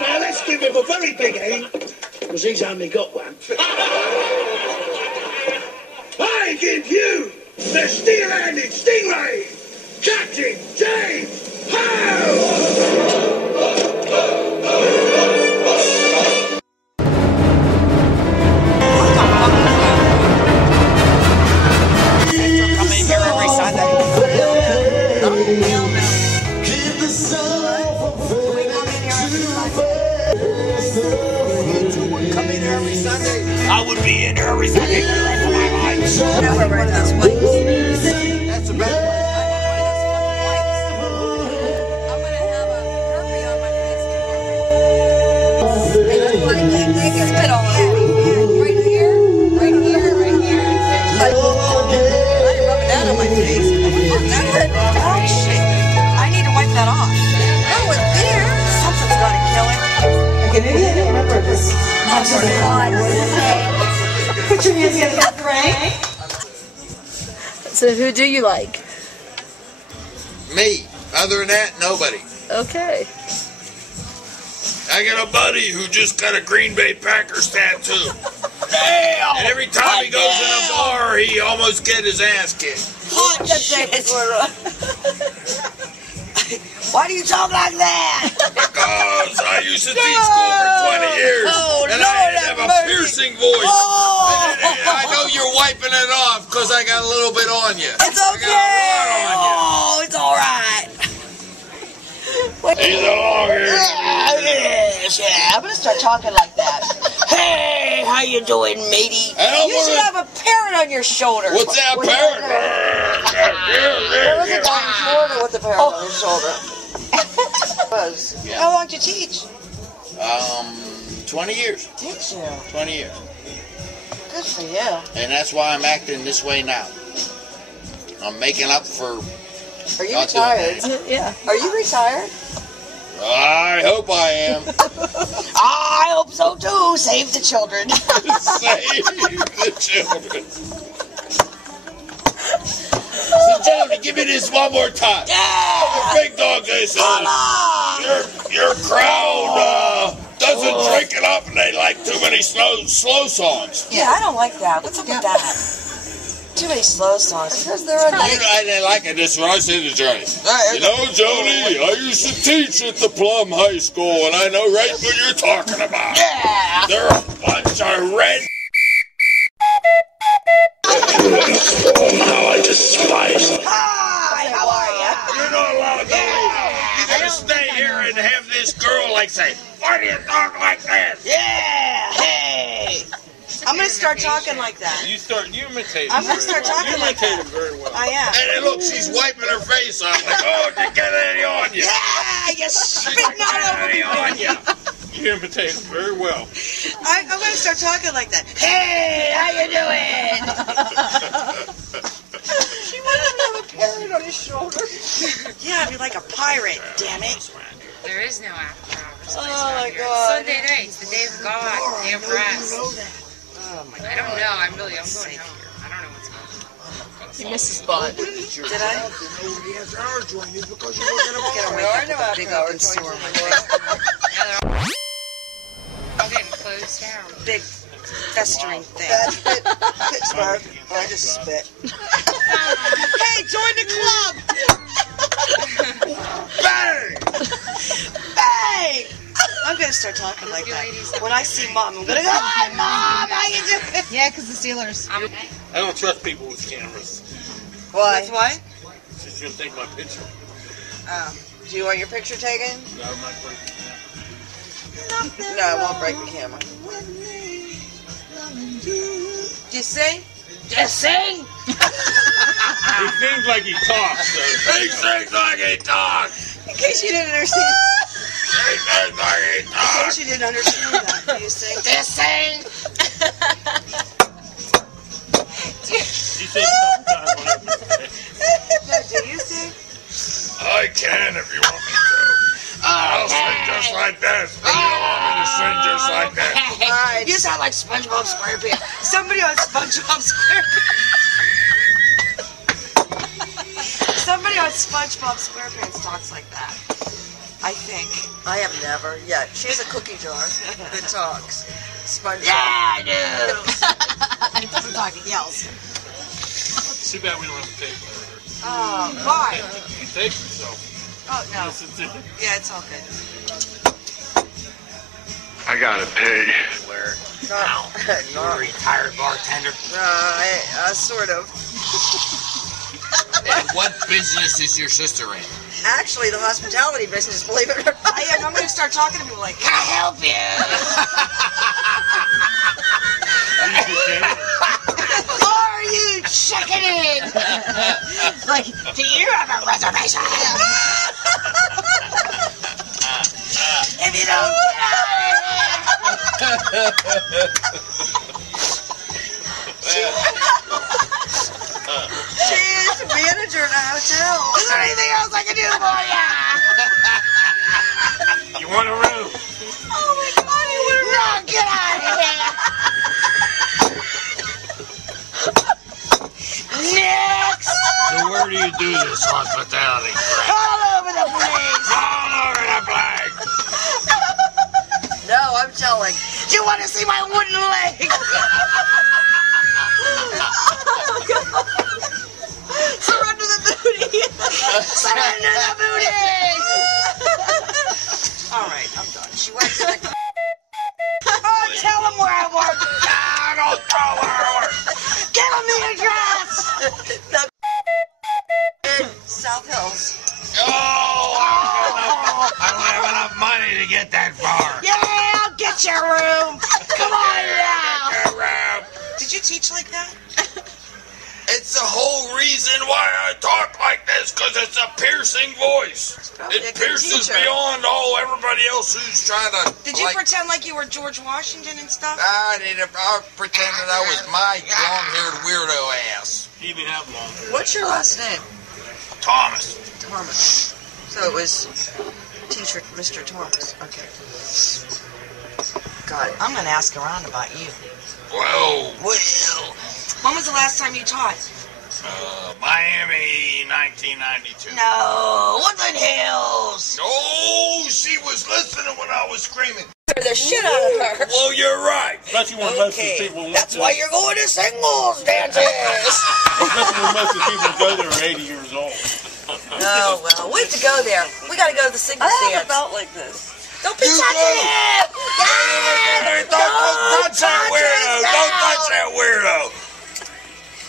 Now let's give him a very big aim, because he's only got one. I give you the steel-handed stingray, Captain James Howe! I would be in here every Sunday for the rest of my life. That's a bad I'm gonna have a herpy on my face. Spit all over me. Right here, right here, right here. I didn't rub it down on my face. That's the dog shit. I need to wipe that off. No, it's there. Something's gotta kill it. Like an idiot, remember this. Put your hands together, Frank. So who do you like? Me. Other than that, nobody. Okay. I got a buddy who just got a Green Bay Packers tattoo. Damn! And every time he goes in a bar, he almost get his ass kicked. Hot shit. Why do you talk like that? Because I used to teach school for 20 years, and I have a piercing voice. I know you're wiping it off because I got a little bit on you. It's okay. Oh, it's all right. He's a logger. Yeah, I'm gonna start talking like that. Hey, how you doing, matey? You should have a parrot on your shoulder. What's that parrot? There was a guy in Florida with a parrot on his shoulder. How long did you teach? 20 years. Did you? 20 years. Good for you. And that's why I'm acting this way now. I'm making up for... Are you retired? Yeah. Are you retired? I hope I am. I hope so too. Save the children. Save the children. So Johnny, give me this one more time. Yeah! Big dog, they say. Your crowd doesn't drink enough and they like too many slow songs. Yeah, I don't like that. What's up with that? Too many slow songs. Because they're I didn't like it. This is what I said to Johnny. You know, Johnny, I used to teach at the Plum High School, and I know right what you're talking about. Yeah! They're a bunch of red... How I despise them. Hi, how are you? You're not allowed to leave. You're going to stay here and have this girl, like, say, why do you talk like this? Yeah! Hey! I'm going to start talking like that. You imitate him. I'm going to start talking like that. You imitate him very well. I am. And then look, she's wiping her face off. Like, oh, did you get any on you? Yeah! You're spitting all over me. On you. You imitate him very well. I'm going to start talking like that. Hey! How you doing? She wanted to have a parrot on his shoulder. Yeah, be like a pirate, damn it. There is no after hours. Oh my God. Sunday nights, the day of God, the day of rest. Oh my God. I don't know. I'm going in here. I don't know what's going on. You missed the spot. Did I? Get away from the big open store. I'm getting closed down. Big festering thing. Pittsburgh. Oh, I just spit. Hey, join the club! Bang! Bang! I'm gonna start talking like that. When I see Mom, I'm gonna go, hi, Mom! How you doing? Yeah, because the Steelers. I don't trust people with cameras. Why? That's why? She's going to take my picture. Do you want your picture taken? No, I'm not breaking the camera. No, I won't break the camera. Do you sing? Just sing! He seems like he talks, so. He sings like he talks. In case you didn't understand. He sings like he In talks. case you didn't understand that. Do you sing? Just sing! He sings sometimes on everything. No, do you sing? I can if you want me to. I'll sing just like this. But you don't want me to sing just like that. Alright. You sound like SpongeBob SquarePants. Somebody on SpongeBob SquarePants. Somebody on know SpongeBob SquarePants talks like that. I think. I have never yet. She has a cookie jar that talks. SpongeBob. Yeah, I do. It doesn't talk, it yells. Too bad we don't have to tape later. Oh, why? You tape yourself. Oh, no. Listen to it. Yeah, it's all good. I got a pig. Not, You're a retired bartender. sort of. And what business is your sister in? Actually, the hospitality business, believe it or not. I am. I'm going to start talking to people like, can I help you? Are you checking in? Like, do you have a reservation? If you don't get out of She is a manager in a hotel. Is there anything else I can do for you? You want a room? Oh my God, I want to run. Get out of here. Next. So where do you do this hospitality crap? All over the place. All over the place. No, I'm telling. Do you want to see my wooden leg? Surrender the booty. Surrender the booty. All right, I'm done. She works in the... Oh, tell him where I work. Ah, don't throw her. Give him the address. South Hills. Oh, I don't have enough money to get that far. Yeah, I'll get your room. Come on now. Around. Did you teach like that? It's the whole reason why I talk like this, because it's a piercing voice. probably a It good pierces teacher. beyond all everybody else who's trying to. Did you pretend like you were George Washington and stuff? I pretended I was my long-haired weirdo ass. He didn't have long hair. What's your last name? Thomas. Thomas. So it was teacher Mr. Thomas. Okay. Got it. I'm going to ask around about you. Well, When was the last time you taught? Miami, 1992. No, Woodland Hills. No, she was listening when I was screaming. The shit out of her. Well, you're right. Especially when most of the Okay, people that's why you're going to singles dances. Especially when most of the people who go there are 80 years old. Oh, well, we have to go there. We got to go to the singles dance. Felt like this. Don't be You touching go. it. Hey, don't touch that weirdo. Don't touch that weirdo.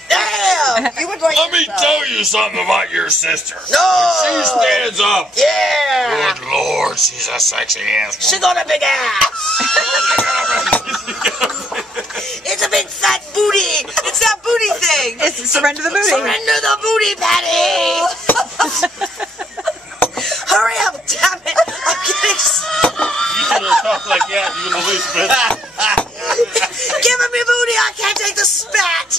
Damn. You would like Let me yourself. tell you something about your sister. No. When she stands up. Yeah. Good Lord, she's a sexy ass. She got a big ass. It's a big fat booty. It's that booty thing. It's surrender the booty. Surrender the booty, Patty. Hurry up, damn it. I'm getting... You gonna talk like that, you're gonna lose business. Give him your booty. I can't take the spat.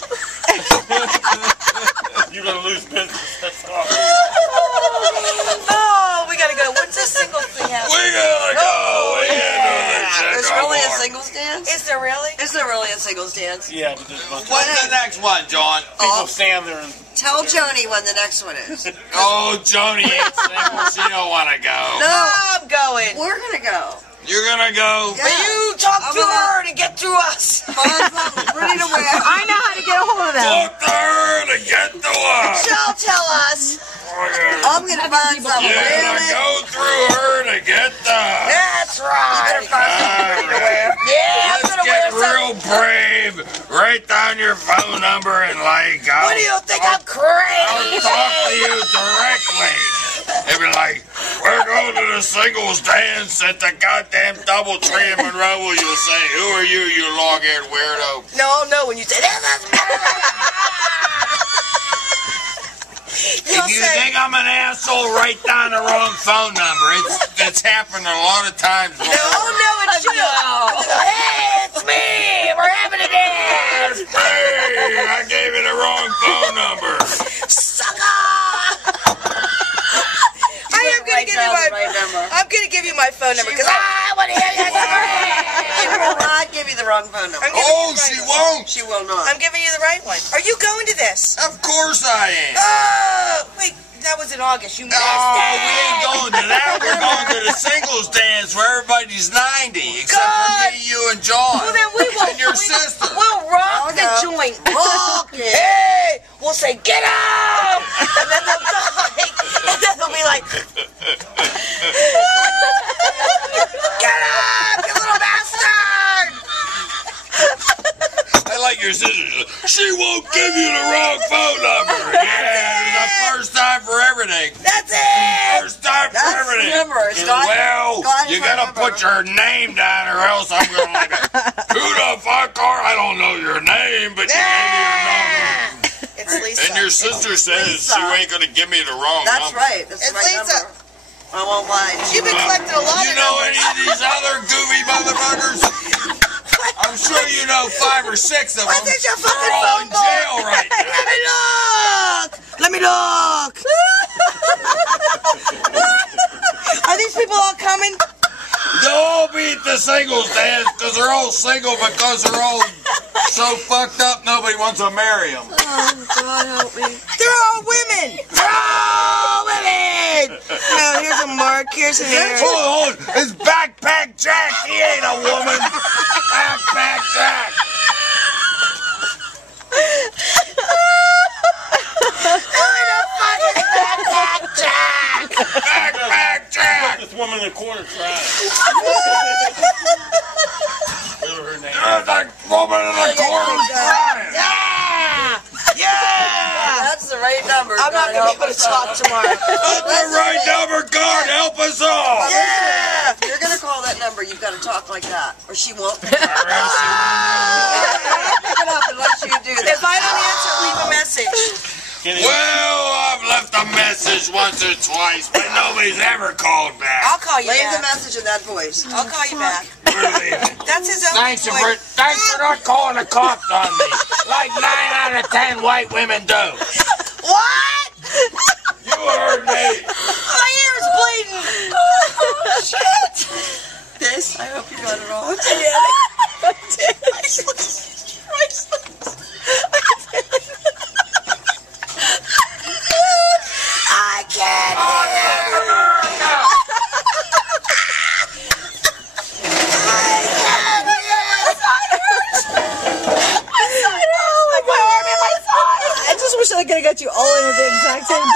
You're gonna lose business. That's all. Oh, we got to go. When's this singles thing happen? We gotta go. We gotta do this shit There's no really a more. singles dance? Is there really? Is there really a singles dance? Yeah, but there's a bunch of When's the next one, John? people stand there and Tell Joni when the next one is. Oh, Joni ain't single. She don't want to go. No, I'm going. We're going to go. You're gonna go. But you talk to her to get to us. Ready to wear. I know how to get a hold of them. Talk to her to get to us. She'll tell us. I'm going to find something You're gonna really... go through her to get to us. That's right. You better find something ready to wear. Yeah, I'm Let's going to get wear real brave. Write down your phone number and like, What do you think? I'm I'll crazy. talk to you directly. They'd be like, we're going to the singles dance at the goddamn Doubletree in Monroe. You'll say, who are you, you long-haired weirdo? No, when you say that, that's If you think I'm an asshole, write down the wrong phone number. It's happened a lot of times before. No, it's you. Hey, it's me. We're having a dance. Hey, I gave you the wrong phone number. Sucker. I'm going to give you my phone number because I want to hear your number. She will not give you the wrong phone number. Oh, she won't. She will not. I'm giving you the right one. Are you going to this? Of course I am. Oh, wait. that was in August. You missed No, it. we ain't going to that. We're going to the singles dance where everybody's 90, except for me, you, and John. Well, then we will. And your sister. We'll rock the joint. Rock it. Hey! We'll say, get up! And then they'll die. And then they'll be like, get up, you little bastard! I like your sister. She won't give you the wrong phone number. Yeah, there's a first time for everything. That's it! First time for That's everything. the number. Well, you gotta put your name down or else I'm gonna like it. Who the fuck are? I don't know your name, but you gave me your number. It's Lisa. And your sister says you ain't gonna give me the wrong That's number. right. That's the right Lisa. number. I won't lie. You've been collecting a lot You of know numbers. any of these other goofy motherfuckers? I'm sure you know 5 or 6 of them. What's your fucking They're all in phone book? jail right now. Let me look! Let me look! Are these people all coming? They'll all be at the singles dance because they're all single because they're all so fucked up nobody wants to marry them. Oh, God help me. They're all women! They're all women! Now, here's a Mark, here's an Aaron. Hold on, it's Backpack Jack. He ain't a woman. Backpack Jack. Backpack Jack. This woman in the corner tried. Her name. There's a woman in the corner crying. Yeah! Yeah! That's the right number. I'm not going to be able to talk tomorrow. That's the right number, God. Help us all. Yeah! If you're going to call that number, you've got to talk like that, or she won't pick it up unless you do that. If I don't answer, leave a message. Well, I've left a message once or twice, but nobody's ever called back. I'll call you back. Leave the message in that voice. I'll call you back. We're leaving. That's his own Thanks voice. for not calling the cops on me, like 9 out of 10 white women do. What? You heard me. My ear's bleeding. Oh, shit. This, I hope you got it all. I did. Priceless. I can't I just wish I could have got you all in at the exact same